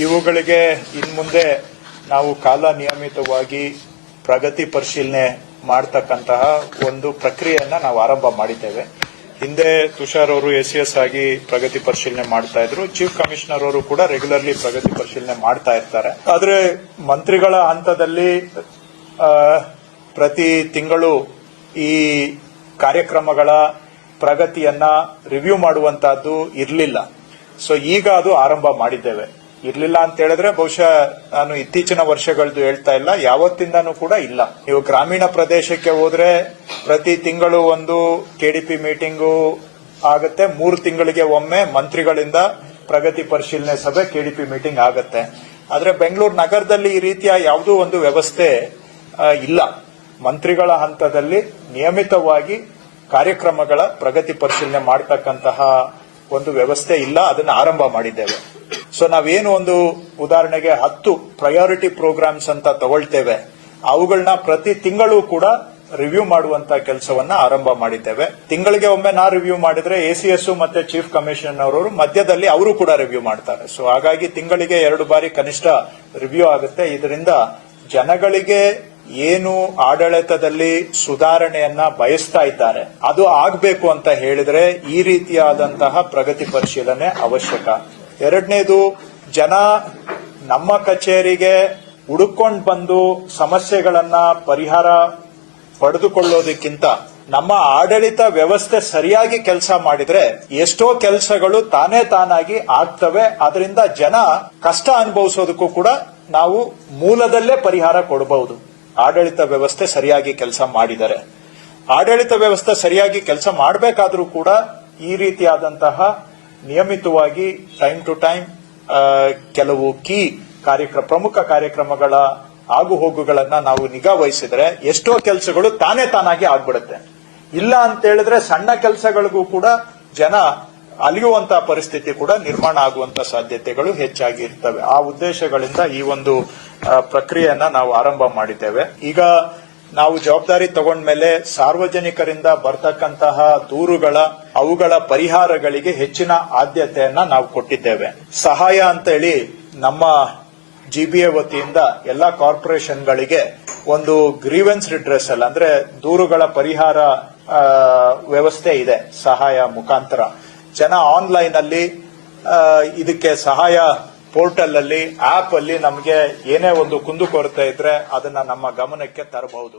ಇವುಗಳಿಗೆ ಇನ್ಮುಂದೆ ನಾವು ಕಾಲ ನಿಯಮಿತವಾಗಿ ಪ್ರಗತಿ ಪರಿಶೀಲನೆ ಮಾಡತಕ್ಕಂತಹ ಒಂದು ಪ್ರಕ್ರಿಯೆಯನ್ನ ನಾವು ಆರಂಭ ಮಾಡಿದ್ದೇವೆ. ಹಿಂದೆ ತುಷಾರ್ ಅವರು ಎಸ್ ಆಗಿ ಪ್ರಗತಿ ಪರಿಶೀಲನೆ ಮಾಡ್ತಾ ಇದ್ರು. ಚೀಫ್ ಕಮಿಷನರ್ ಅವರು ಕೂಡ ರೆಗ್ಯುಲರ್ಲಿ ಪ್ರಗತಿ ಪರಿಶೀಲನೆ ಮಾಡ್ತಾ ಇರ್ತಾರೆ. ಆದ್ರೆ ಮಂತ್ರಿಗಳ ಹಂತದಲ್ಲಿ ಪ್ರತಿ ತಿಂಗಳು ಈ ಕಾರ್ಯಕ್ರಮಗಳ ಪ್ರಗತಿಯನ್ನ ರಿವ್ಯೂ ಮಾಡುವಂತಹದ್ದು ಇರಲಿಲ್ಲ. ಸೊ ಈಗ ಅದು ಆರಂಭ ಮಾಡಿದ್ದೇವೆ. ಇರ್ಲಿಲ್ಲ ಅಂತ ಹೇಳಿದ್ರೆ ಬಹುಶಃ ನಾನು ಇತ್ತೀಚಿನ ವರ್ಷಗಳದ್ದು ಹೇಳ್ತಾ ಇಲ್ಲ, ಯಾವತ್ತಿಂದಾನೂ ಕೂಡ ಇಲ್ಲ. ನೀವು ಗ್ರಾಮೀಣ ಪ್ರದೇಶಕ್ಕೆ ಹೋದ್ರೆ ಪ್ರತಿ ತಿಂಗಳು ಒಂದು ಕೆಡಿಪಿ ಮೀಟಿಂಗು ಆಗುತ್ತೆ. 3 ತಿಂಗಳಿಗೆ ಒಮ್ಮೆ ಮಂತ್ರಿಗಳಿಂದ ಪ್ರಗತಿ ಪರಿಶೀಲನೆ ಸಭೆ ಕೆಡಿಪಿ ಮೀಟಿಂಗ್ ಆಗುತ್ತೆ. ಆದ್ರೆ ಬೆಂಗಳೂರು ನಗರದಲ್ಲಿ ಈ ರೀತಿಯ ಯಾವುದೂ ಒಂದು ವ್ಯವಸ್ಥೆ ಇಲ್ಲ. ಮಂತ್ರಿಗಳ ಹಂತದಲ್ಲಿ ನಿಯಮಿತವಾಗಿ ಕಾರ್ಯಕ್ರಮಗಳ ಪ್ರಗತಿ ಪರಿಶೀಲನೆ ಮಾಡತಕ್ಕಂತಹ ಒಂದು ವ್ಯವಸ್ಥೆ ಇಲ್ಲ. ಅದನ್ನ ಆರಂಭ ಮಾಡಿದ್ದೇವೆ. ಸೊ ನಾವೇನು ಒಂದು ಉದಾಹರಣೆಗೆ 10 ಪ್ರಯಾರಿಟಿ ಪ್ರೋಗ್ರಾಮ್ಸ್ ಅಂತ ತಗೊಳ್ತೇವೆ, ಅವುಗಳನ್ನ ಪ್ರತಿ ತಿಂಗಳು ಕೂಡ ರಿವ್ಯೂ ಮಾಡುವಂತ ಕೆಲಸವನ್ನ ಆರಂಭ ಮಾಡಿದ್ದೇವೆ. ತಿಂಗಳಿಗೆ ಒಮ್ಮೆ ರಿವ್ಯೂ ಮಾಡಿದ್ರೆ ಎಸಿಎಸ್ ಮತ್ತೆ ಚೀಫ್ ಕಮಿಷನರ್ ಅವರು ಮಧ್ಯದಲ್ಲಿ ಅವರು ಕೂಡ ರಿವ್ಯೂ ಮಾಡ್ತಾರೆ. ಸೊ ಹಾಗಾಗಿ ತಿಂಗಳಿಗೆ 2 ಬಾರಿ ಕನಿಷ್ಠ ರಿವ್ಯೂ ಆಗುತ್ತೆ. ಇದರಿಂದ ಜನಗಳಿಗೆ ಏನು ಆಡಳಿತದಲ್ಲಿ ಸುಧಾರಣೆಯನ್ನ ಬಯಸ್ತಾ ಇದ್ದಾರೆ ಅದು ಆಗಬೇಕು ಅಂತ ಹೇಳಿದ್ರೆ ಈ ರೀತಿಯಾದಂತಹ ಪ್ರಗತಿ ಪರಿಶೀಲನೆ ಅವಶ್ಯಕ. ಎರಡನೇದು, ಜನ ನಮ್ಮ ಕಚೇರಿಗೆ ಹುಡುಕೊಂಡು ಬಂದು ಸಮಸ್ಯೆಗಳನ್ನ ಪರಿಹಾರ ಪಡೆದುಕೊಳ್ಳೋದಕ್ಕಿಂತ ನಮ್ಮ ಆಡಳಿತ ವ್ಯವಸ್ಥೆ ಸರಿಯಾಗಿ ಕೆಲಸ ಮಾಡಿದ್ರೆ ಎಷ್ಟೋ ಕೆಲಸಗಳು ತಾನಾಗಿ ಆಗ್ತವೆ. ಅದರಿಂದ ಜನ ಕಷ್ಟ ಅನುಭವಿಸೋದಕ್ಕೂ ಕೂಡ ನಾವು ಮೂಲದಲ್ಲೇ ಪರಿಹಾರ ಕೊಡಬಹುದು. ಆಡಳಿತ ವ್ಯವಸ್ಥೆ ಸರಿಯಾಗಿ ಕೆಲಸ ಮಾಡಿದರೆ, ಆಡಳಿತ ವ್ಯವಸ್ಥೆ ಸರಿಯಾಗಿ ಕೆಲಸ ಮಾಡಬೇಕಾದ್ರೂ ಕೂಡ ಈ ರೀತಿಯಾದಂತಹ ನಿಯಮಿತವಾಗಿ ಟೈಮ್ ಟು ಟೈಮ್ ಕೆಲವು ಪ್ರಮುಖ ಕಾರ್ಯಕ್ರಮಗಳ ಆಗು ಹೋಗುಗಳನ್ನ ನಾವು ನಿಗಾ ವಹಿಸಿದ್ರೆ ಎಷ್ಟೋ ಕೆಲಸಗಳು ತಾನಾಗಿ ಆಗ್ಬಿಡುತ್ತೆ. ಇಲ್ಲ ಅಂತ ಹೇಳಿದ್ರೆ ಸಣ್ಣ ಕೆಲಸಗಳಿಗೂ ಕೂಡ ಜನ ಅಲಿಯುವಂತಹ ಪರಿಸ್ಥಿತಿ ಕೂಡ ನಿರ್ಮಾಣ ಆಗುವಂತ ಸಾಧ್ಯತೆಗಳು ಹೆಚ್ಚಾಗಿ ಇರ್ತವೆ. ಆ ಉದ್ದೇಶಗಳಿಂದ ಈ ಒಂದು ಪ್ರಕ್ರಿಯೆಯನ್ನ ನಾವು ಆರಂಭ ಮಾಡಿದ್ದೇವೆ. ಈಗ ನಾವು ಜವಾಬ್ದಾರಿ ತಗೊಂಡ್ಮೇಲೆ ಸಾರ್ವಜನಿಕರಿಂದ ಬರ್ತಕ್ಕಂತಹ ಅವುಗಳ ಪರಿಹಾರಗಳಿಗೆ ಹೆಚ್ಚಿನ ಆದ್ಯತೆಯನ್ನ ನಾವು ಕೊಟ್ಟಿದ್ದೇವೆ. ಸಹಾಯ ಅಂತ ಹೇಳಿ ನಮ್ಮ ಜಿಬಿಎ ವತಿಯಿಂದ ಎಲ್ಲಾ ಕಾರ್ಪೊರೇಷನ್ಗಳಿಗೆ ಒಂದು ಗ್ರೀವೆನ್ಸ್ ರಿಡ್ರೆಸಲ್ ಅಂದ್ರೆ ದೂರುಗಳ ಪರಿಹಾರ ವ್ಯವಸ್ಥೆ ಇದೆ. ಸಹಾಯ ಮುಖಾಂತರ ಜನ ಆನ್ಲೈನ್ ಅಲ್ಲಿ ಇದಕ್ಕೆ ಸಹಾಯ ಪೋರ್ಟಲ್ ಅಲ್ಲಿ ಆಪ್ ಅಲ್ಲಿ ನಮಗೆ ಏನೇ ಒಂದು ಕುಂದುಕೊರತೆ ಇದ್ರೆ ಅದನ್ನ ನಮ್ಮ ಗಮನಕ್ಕೆ ತರಬಹುದು.